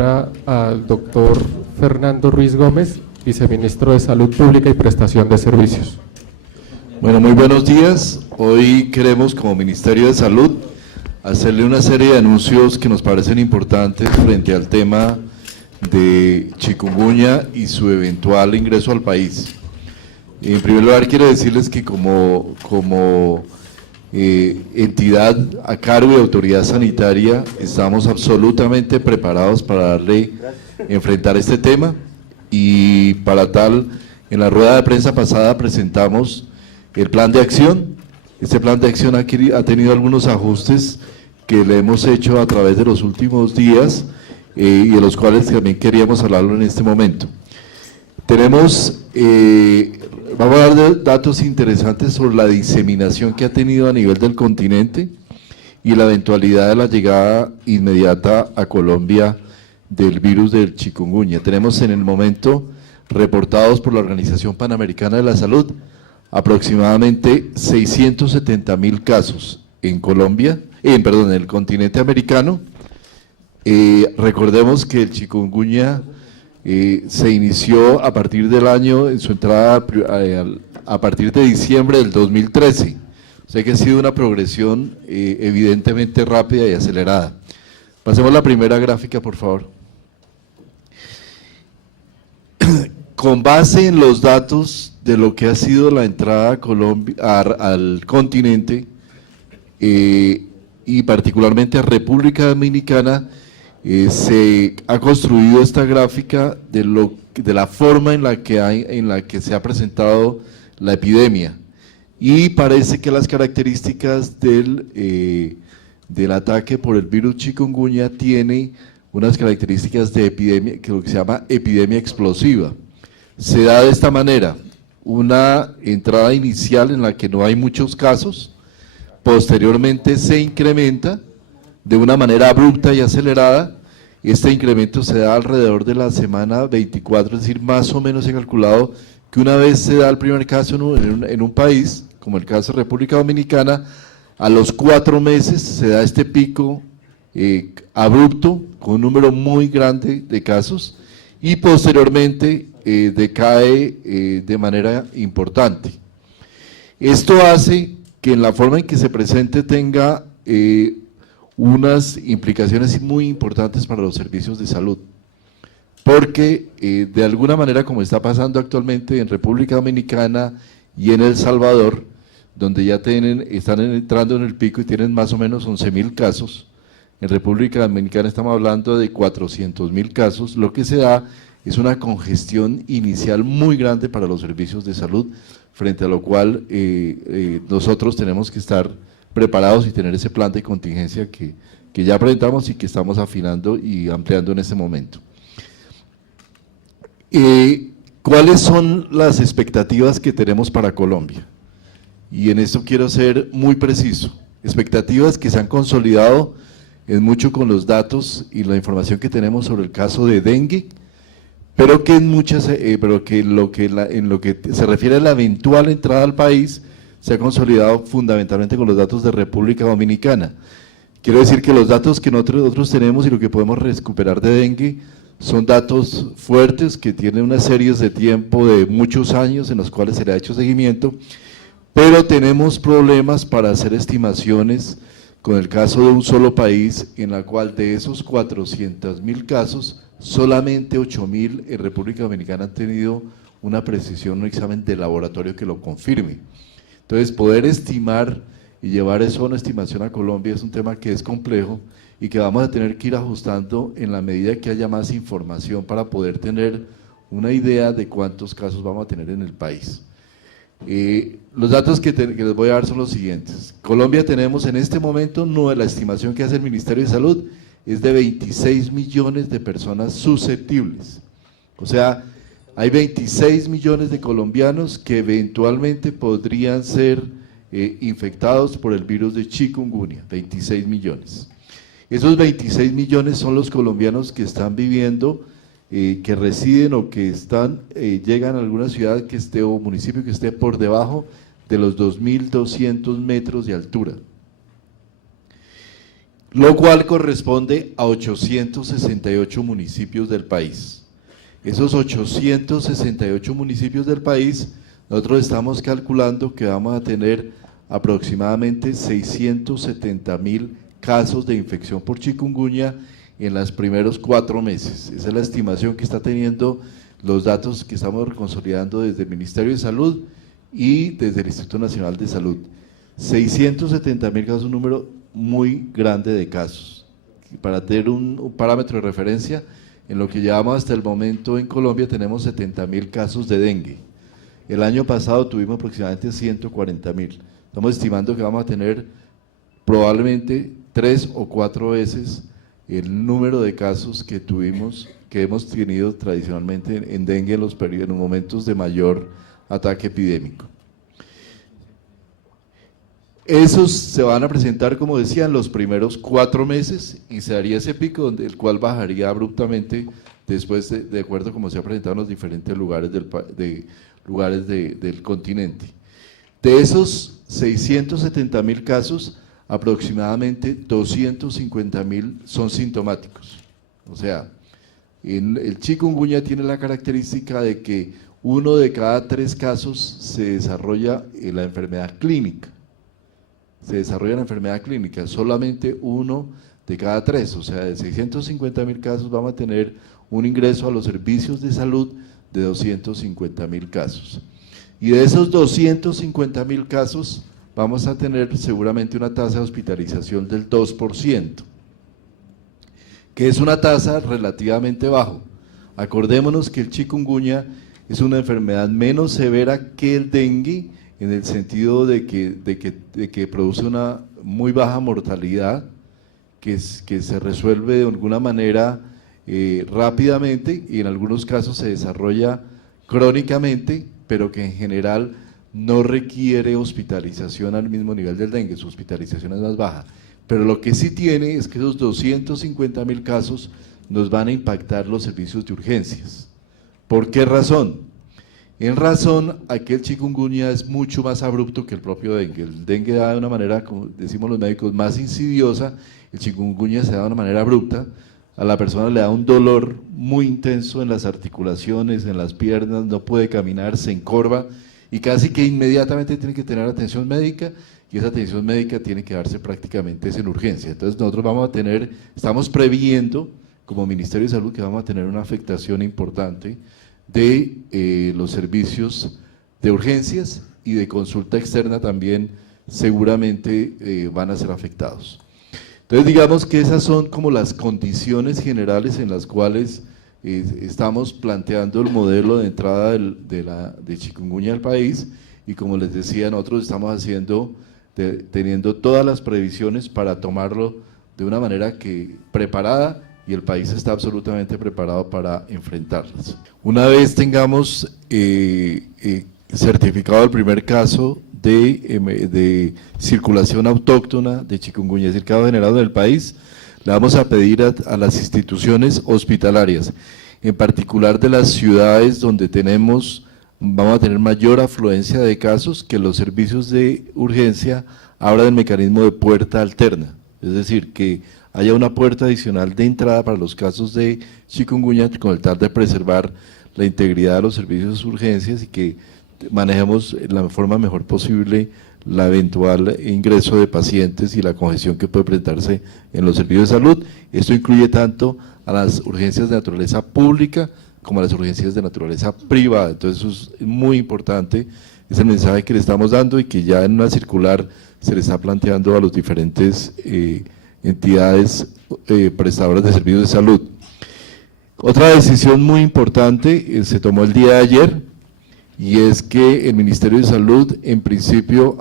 Al doctor Fernando Ruiz Gómez, viceministro de Salud Pública y Prestación de Servicios. Bueno, muy buenos días. Hoy queremos, como Ministerio de Salud, hacerle una serie de anuncios que nos parecen importantes frente al tema de chikungunya y su eventual ingreso al país. En primer lugar, quiero decirles que como entidad a cargo de autoridad sanitaria, estamos absolutamente preparados para enfrentar este tema, y para tal, en la rueda de prensa pasada presentamos el plan de acción. Este plan de acción ha tenido algunos ajustes que le hemos hecho a través de los últimos días y de los cuales también queríamos hablarlo en este momento. Vamos a dar datos interesantes sobre la diseminación que ha tenido a nivel del continente y la eventualidad de la llegada inmediata a Colombia del virus del chikungunya. Tenemos en el momento reportados por la Organización Panamericana de la Salud aproximadamente 670.000 casos en Colombia, en el continente americano. Recordemos que el chikungunya se inició a partir del año, en su entrada a partir de diciembre del 2013, o sea que ha sido una progresión evidentemente rápida y acelerada. Pasemos a la primera gráfica, por favor. Con base en los datos de lo que ha sido la entrada a Colombia, al continente y particularmente a República Dominicana, se ha construido esta gráfica de la forma en la que se ha presentado la epidemia, y parece que las características del ataque por el virus chikungunya tiene unas características de epidemia, que es lo que se llama epidemia explosiva. Se da de esta manera: una entrada inicial en la que no hay muchos casos, posteriormente se incrementa de una manera abrupta y acelerada. Este incremento se da alrededor de la semana 24, es decir, más o menos he calculado que una vez se da el primer caso en un país, como el caso de República Dominicana, a los 4 meses se da este pico abrupto, con un número muy grande de casos, y posteriormente decae de manera importante. Esto hace que en la forma en que se presente tenga unas implicaciones muy importantes para los servicios de salud, porque de alguna manera, como está pasando actualmente en República Dominicana y en El Salvador, donde ya están entrando en el pico y tienen más o menos 11.000 casos, en República Dominicana estamos hablando de 400.000 casos, lo que se da es una congestión inicial muy grande para los servicios de salud, frente a lo cual nosotros tenemos que estar preparados y tener ese plan de contingencia que ya presentamos y que estamos afinando y ampliando en este momento. ¿Cuáles son las expectativas que tenemos para Colombia? Y en esto quiero ser muy preciso. Expectativas que se han consolidado en mucho con los datos y la información que tenemos sobre el caso de dengue, pero que en lo que se refiere a la eventual entrada al país, se ha consolidado fundamentalmente con los datos de República Dominicana. Quiero decir que los datos que nosotros tenemos y lo que podemos recuperar de dengue son datos fuertes que tienen unas series de tiempo de muchos años en los cuales se le ha hecho seguimiento, pero tenemos problemas para hacer estimaciones con el caso de un solo país, en la cual de esos 400.000 casos, solamente 8.000 en República Dominicana han tenido una precisión, un examen de laboratorio que lo confirme. Entonces, poder estimar y llevar eso a una estimación a Colombia es un tema que es complejo y que vamos a tener que ir ajustando en la medida que haya más información para poder tener una idea de cuántos casos vamos a tener en el país. Los datos que les voy a dar son los siguientes. Colombia tenemos en este momento, la estimación que hace el Ministerio de Salud es de 26 millones de personas susceptibles. O sea, hay 26 millones de colombianos que eventualmente podrían ser infectados por el virus de chikungunya, 26 millones. Esos 26 millones son los colombianos que están viviendo, que residen o que llegan a alguna ciudad que esté o municipio que esté por debajo de los 2.200 metros de altura. lo cual corresponde a 868 municipios del país. Esos 868 municipios del país, nosotros estamos calculando que vamos a tener aproximadamente 670.000 casos de infección por chikungunya en los primeros 4 meses. Esa es la estimación que está teniendo los datos que estamos consolidando desde el Ministerio de Salud y desde el Instituto Nacional de Salud. 670.000 casos, un número muy grande de casos. Para tener un parámetro de referencia, en lo que llevamos hasta el momento en Colombia tenemos 70.000 casos de dengue. El año pasado tuvimos aproximadamente 140.000. Estamos estimando que vamos a tener probablemente 3 o 4 veces el número de casos que hemos tenido tradicionalmente en dengue en los momentos de mayor ataque epidémico. Esos se van a presentar, como decía, en los primeros 4 meses y se daría ese pico, el cual bajaría abruptamente después, de acuerdo a cómo se ha presentado en los diferentes lugares del continente. De esos 670.000 casos, aproximadamente 250.000 son sintomáticos. O sea, el chikungunya tiene la característica de que 1 de cada 3 casos se desarrolla la enfermedad clínica. Solamente 1 de cada 3, o sea, de 650.000 casos vamos a tener un ingreso a los servicios de salud de 250.000 casos. Y de esos 250.000 casos vamos a tener seguramente una tasa de hospitalización del 2%, que es una tasa relativamente baja. Acordémonos que el chikungunya es una enfermedad menos severa que el dengue, en el sentido de que produce una muy baja mortalidad, que se resuelve de alguna manera rápidamente y en algunos casos se desarrolla crónicamente, pero que en general no requiere hospitalización al mismo nivel del dengue, su hospitalización es más baja. Pero lo que sí tiene es que esos 250.000 casos nos van a impactar los servicios de urgencias. ¿Por qué razón? En razón a que el chikungunya es mucho más abrupto que el propio dengue. El dengue da de una manera, como decimos los médicos, más insidiosa, el chikungunya se da de una manera abrupta, a la persona le da un dolor muy intenso en las articulaciones, en las piernas, no puede caminar, se encorva y casi que inmediatamente tiene que tener atención médica y esa atención médica tiene que darse prácticamente en urgencia. Entonces nosotros estamos previendo como Ministerio de Salud que vamos a tener una afectación importante de los servicios de urgencias y de consulta externa también seguramente van a ser afectados. Entonces digamos que esas son como las condiciones generales en las cuales estamos planteando el modelo de entrada de chikungunya al país y como les decía, nosotros estamos teniendo todas las previsiones para tomarlo de una manera preparada y el país está absolutamente preparado para enfrentarlas. Una vez tengamos certificado el primer caso de circulación autóctona de chikungunya, es el caso generado en el país, le vamos a pedir a las instituciones hospitalarias, en particular de las ciudades donde vamos a tener mayor afluencia de casos, que los servicios de urgencia abran el mecanismo de puerta alterna, es decir, que haya una puerta adicional de entrada para los casos de chikungunya con el tal de preservar la integridad de los servicios de urgencias y que manejemos la forma mejor posible la eventual ingreso de pacientes y la congestión que puede presentarse en los servicios de salud. Esto incluye tanto a las urgencias de naturaleza pública como a las urgencias de naturaleza privada. Entonces eso es muy importante, es el mensaje que le estamos dando y que ya en una circular se le está planteando a los diferentes entidades prestadoras de servicios de salud. Otra decisión muy importante se tomó el día de ayer y es que el Ministerio de Salud en principio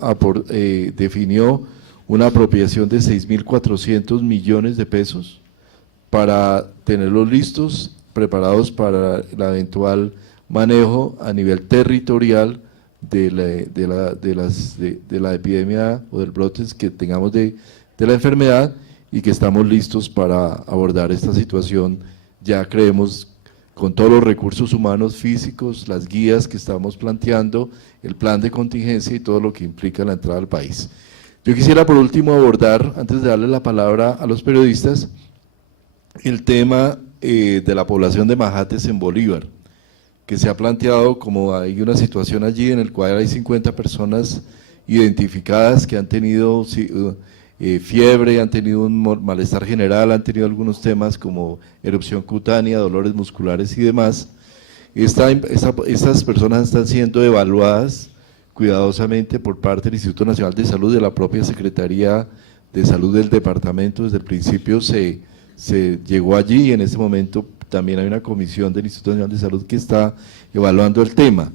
definió una apropiación de 6.400 millones de pesos para tenerlos listos, preparados para el eventual manejo a nivel territorial de la epidemia o del brote que tengamos de la enfermedad y que estamos listos para abordar esta situación, ya creemos, con todos los recursos humanos físicos, las guías que estamos planteando, el plan de contingencia y todo lo que implica la entrada al país. Yo quisiera por último abordar, antes de darle la palabra a los periodistas, el tema de la población de Mahates en Bolívar, que se ha planteado como hay una situación allí en el cual hay 50 personas identificadas que han tenido fiebre, han tenido un malestar general, han tenido algunos temas como erupción cutánea, dolores musculares y demás. Estas personas están siendo evaluadas cuidadosamente por parte del Instituto Nacional de Salud, de la propia Secretaría de Salud del departamento. Desde el principio se llegó allí y en este momento también hay una comisión del Instituto Nacional de Salud que está evaluando el tema.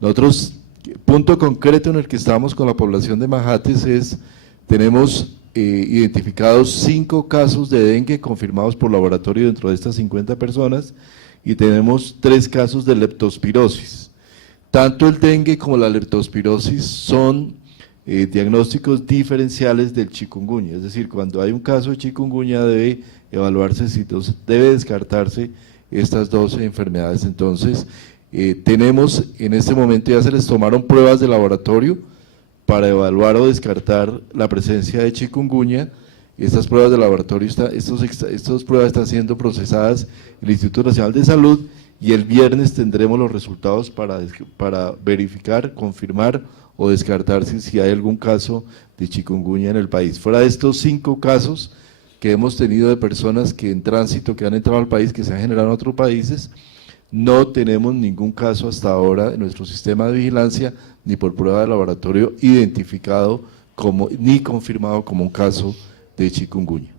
Nosotros, punto concreto en el que estamos con la población de Mahates es, tenemos identificados 5 casos de dengue confirmados por laboratorio dentro de estas 50 personas y tenemos 3 casos de leptospirosis. Tanto el dengue como la leptospirosis son diagnósticos diferenciales del chikungunya, es decir, cuando hay un caso de chikungunya debe evaluarse, debe descartarse estas 2 enfermedades. Entonces, tenemos en este momento, ya se les tomaron pruebas de laboratorio para evaluar o descartar la presencia de chikungunya. Estas pruebas de laboratorio, estas pruebas están siendo procesadas en el Instituto Nacional de Salud y el viernes tendremos los resultados para verificar, confirmar o descartar si hay algún caso de chikungunya en el país. Fuera de estos 5 casos que hemos tenido de personas que en tránsito, que han entrado al país, que se han generado en otros países, no tenemos ningún caso hasta ahora en nuestro sistema de vigilancia, ni por prueba de laboratorio identificado como, ni confirmado como un caso de chikungunya.